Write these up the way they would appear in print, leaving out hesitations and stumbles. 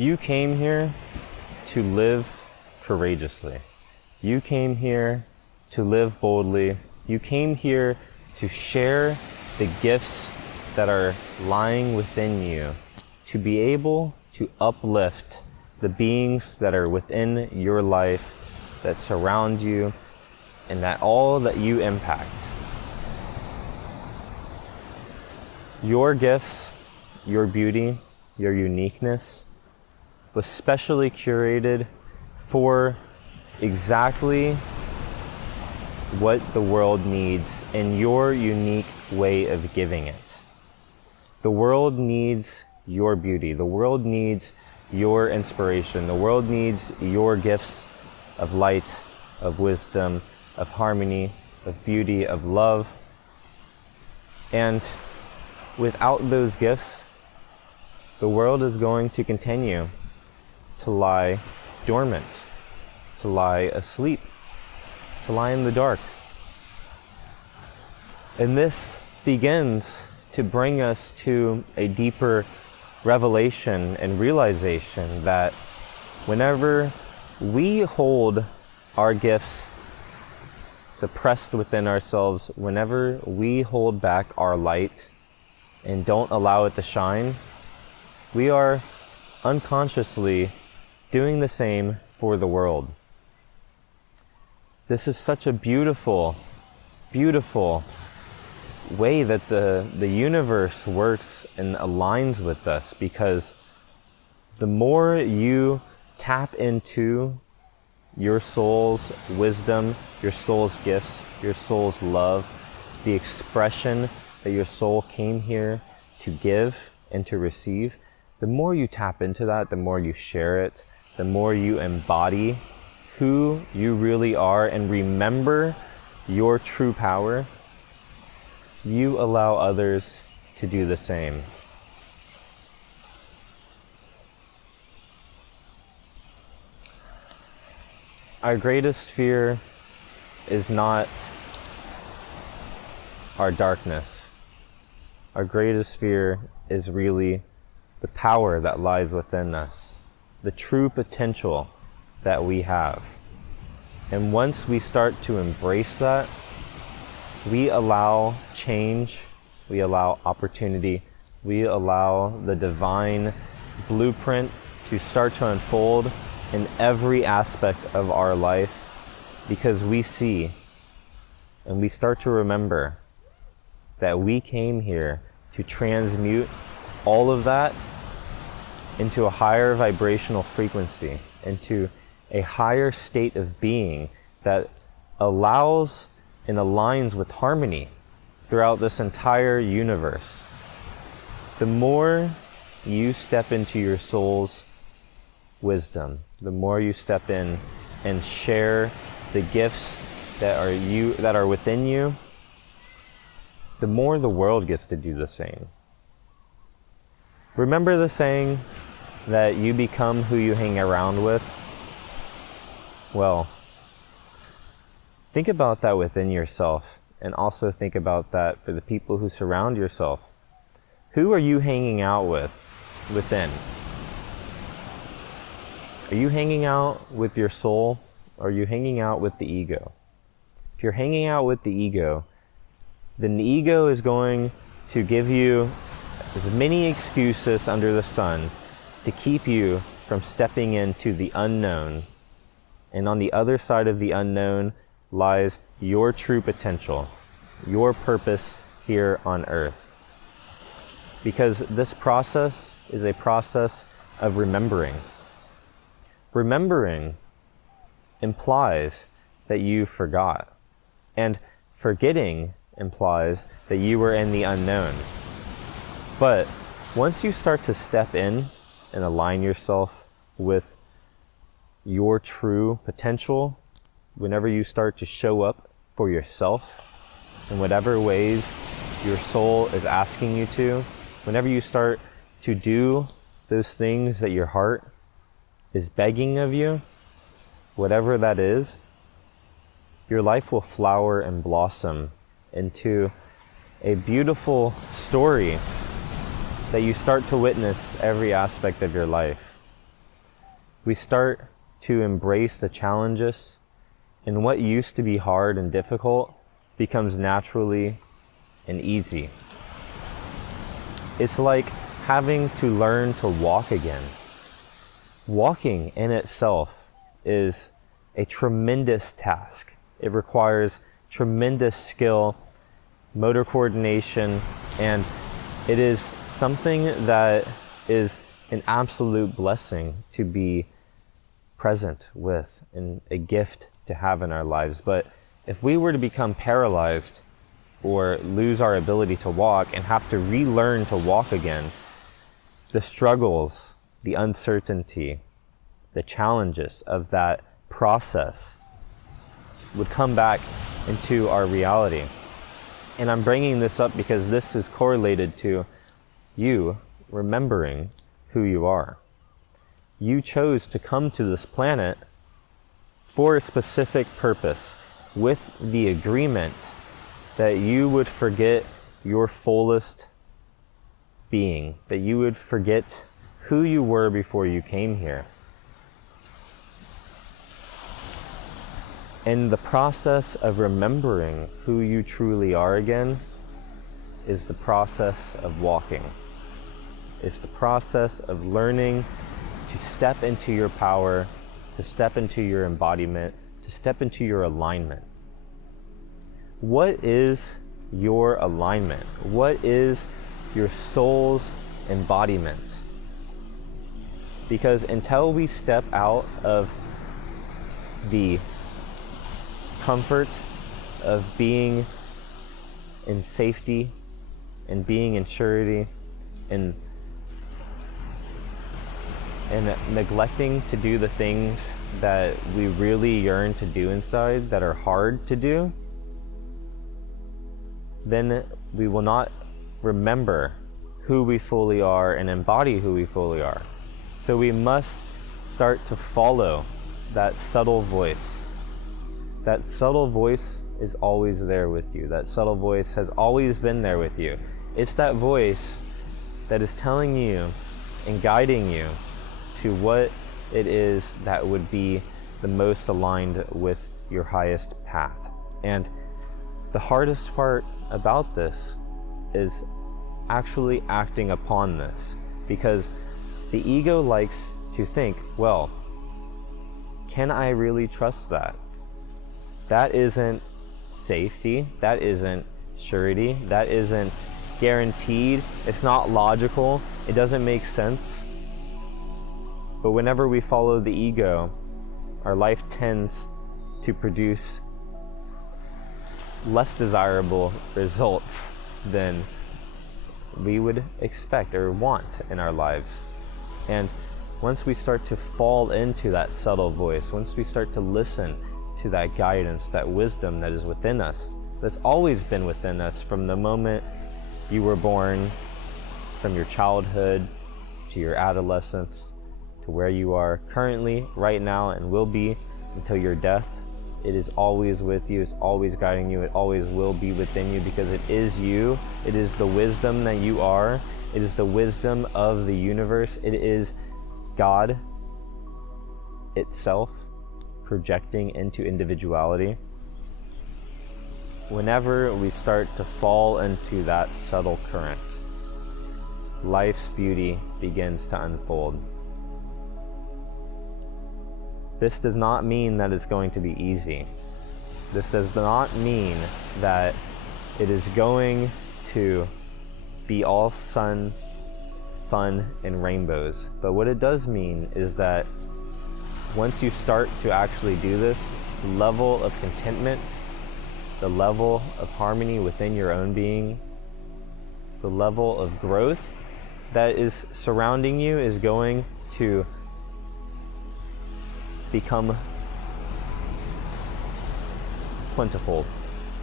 You came here to live courageously. You came here to live boldly. You came here to share the gifts that are lying within you, to be able to uplift the beings that are within your life, that surround you, and that all that you impact. Your gifts, your beauty, your uniqueness was specially curated for exactly what the world needs in your unique way of giving it. The world needs your beauty. The world needs your inspiration. The world needs your gifts of light, of wisdom, of harmony, of beauty, of love. And without those gifts, the world is going to continue to lie dormant, to lie asleep, to lie in the dark. And this begins to bring us to a deeper revelation and realization that whenever we hold our gifts suppressed within ourselves, whenever we hold back our light and don't allow it to shine, we are unconsciously doing the same for the world. This is such a beautiful, beautiful way that the universe works and aligns with us, because the more you tap into your soul's wisdom, your soul's gifts, your soul's love, the expression that your soul came here to give and to receive, the more you tap into that, the more you share it, the more you embody who you really are and remember your true power, you allow others to do the same. Our greatest fear is not our darkness. Our greatest fear is really the power that lies within us, the true potential that we have. And once we start to embrace that, we allow change, we allow opportunity, we allow the divine blueprint to start to unfold in every aspect of our life, because we see and we start to remember that we came here to transmute all of that into a higher vibrational frequency, into a higher state of being that allows and aligns with harmony throughout this entire universe. The more you step into your soul's wisdom, the more you step in and share the gifts that are within you, the more the world gets to do the same. Remember the saying that you become who you hang around with? Well, think about that within yourself, and also think about that for the people who surround yourself. Who are you hanging out with within? Are you hanging out with your soul, or are you hanging out with the ego? If you're hanging out with the ego, then the ego is going to give you as many excuses under the sun to keep you from stepping into the unknown. And on the other side of the unknown lies your true potential, your purpose here on earth. Because this process is a process of remembering. Remembering implies that you forgot, and forgetting implies that you were in the unknown. But once you start to step in and align yourself with your true potential, whenever you start to show up for yourself in whatever ways your soul is asking you to, whenever you start to do those things that your heart is begging of you, whatever that is, your life will flower and blossom into a beautiful story that you start to witness every aspect of your life. we start to embrace the challenges, and what used to be hard and difficult becomes naturally and easy. It's like having to learn to walk again. Walking in itself is a tremendous task. It requires tremendous skill, motor coordination, and it is something that is an absolute blessing to be present with and a gift to have in our lives. But if we were to become paralyzed or lose our ability to walk and have to relearn to walk again, the struggles, the uncertainty, the challenges of that process would come back into our reality. And I'm bringing this up because this is correlated to you remembering who you are. You chose to come to this planet for a specific purpose, with the agreement that you would forget your fullest being, that you would forget who you were before you came here. And the process of remembering who you truly are again is the process of walking. It's the process of learning to step into your power, to step into your embodiment, to step into your alignment. What is your alignment? What is your soul's embodiment? Because until we step out of the comfort of being in safety and being in surety and neglecting to do the things that we really yearn to do inside that are hard to do, then we will not remember who we fully are and embody who we fully are. So we must start to follow that subtle voice. That subtle voice is always there with you. That subtle voice has always been there with you. It's that voice that is telling you and guiding you to what it is that would be the most aligned with your highest path. And the hardest part about this is actually acting upon this, because the ego likes to think, well, can I really trust that? That isn't safety, that isn't surety, that isn't guaranteed, it's not logical, it doesn't make sense. But whenever we follow the ego, our life tends to produce less desirable results than we would expect or want in our lives. And once we start to fall into that subtle voice, once we start to listen to that guidance, that wisdom that is within us, that's always been within us from the moment you were born, from your childhood to your adolescence, to where you are currently, right now, and will be until your death. It is always with you, it's always guiding you, it always will be within you, because it is you, it is the wisdom that you are, it is the wisdom of the universe, it is God itself projecting into individuality. Whenever we start to fall into that subtle current, life's beauty begins to unfold. This does not mean that it's going to be easy. This does not mean that it is going to be all sun, fun, and rainbows. But what it does mean is that once you start to actually do this, the level of contentment, the level of harmony within your own being, the level of growth that is surrounding you is going to become plentiful,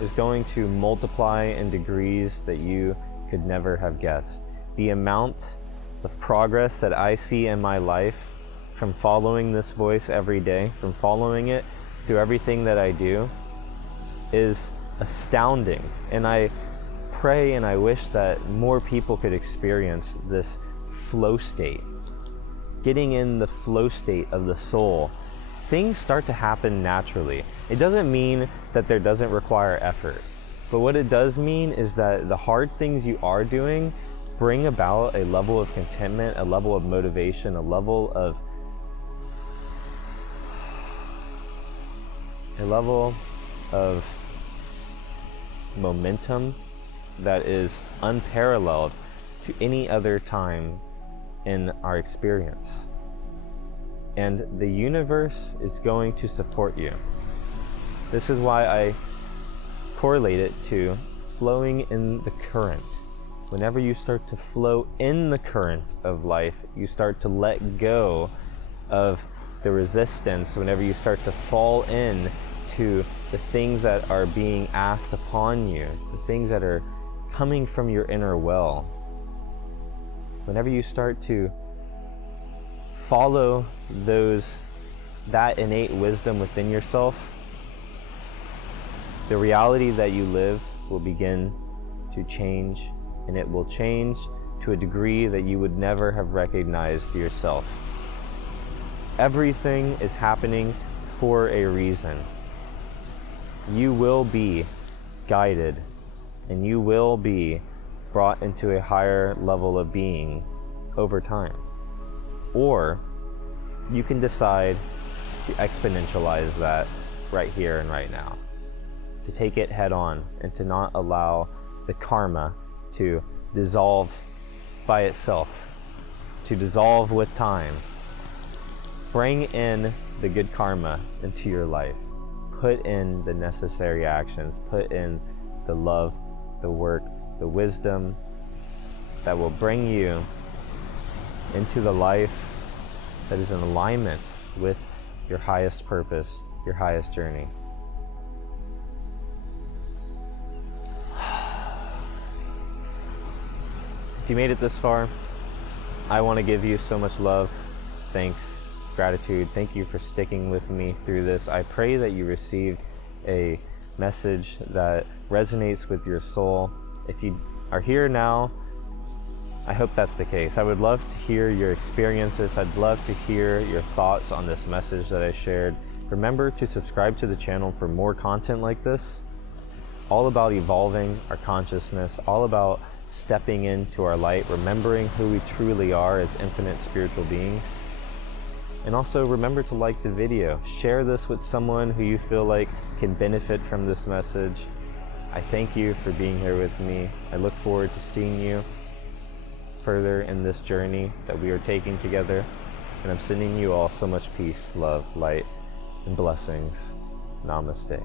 is going to multiply in degrees that you could never have guessed. The amount of progress that I see in my life from following this voice every day, from following it through everything that I do, is astounding. And I pray and I wish that more people could experience this flow state, getting in the flow state of the soul, things start to happen naturally. It doesn't mean that there doesn't require effort, but what it does mean is that the hard things you are doing bring about a level of contentment, a level of motivation, a level of momentum that is unparalleled to any other time in our experience. And the universe is going to support you. This is why I correlate it to flowing in the current. Whenever you start to flow in the current of life, you start to let go of the resistance. Whenever you start to fall in to the things that are being asked upon you, the things that are coming from your inner well, whenever you start to follow that innate wisdom within yourself, the reality that you live will begin to change, and it will change to a degree that you would never have recognized yourself. Everything is happening for a reason. You will be guided, and you will be brought into a higher level of being over time. Or you can decide to exponentialize that right here and right now, to take it head on and to not allow the karma to dissolve by itself, to dissolve with time. Bring in the good karma into your life. Put in the necessary actions. Put in the love, the work, the wisdom that will bring you into the life that is in alignment with your highest purpose, your highest journey. If you made it this far, I want to give you so much love, thanks, gratitude. Thank you for sticking with me through this. I pray that you received a message that resonates with your soul. If you are here now, I hope that's the case. I would love to hear your experiences. I'd love to hear your thoughts on this message that I shared. Remember to subscribe to the channel for more content like this, all about evolving our consciousness, all about stepping into our light, remembering who we truly are as infinite spiritual beings. And also remember to like the video. Share this with someone who you feel like can benefit from this message. I thank you for being here with me. I look forward to seeing you further in this journey that we are taking together. And I'm sending you all so much peace, love, light, and blessings. Namaste.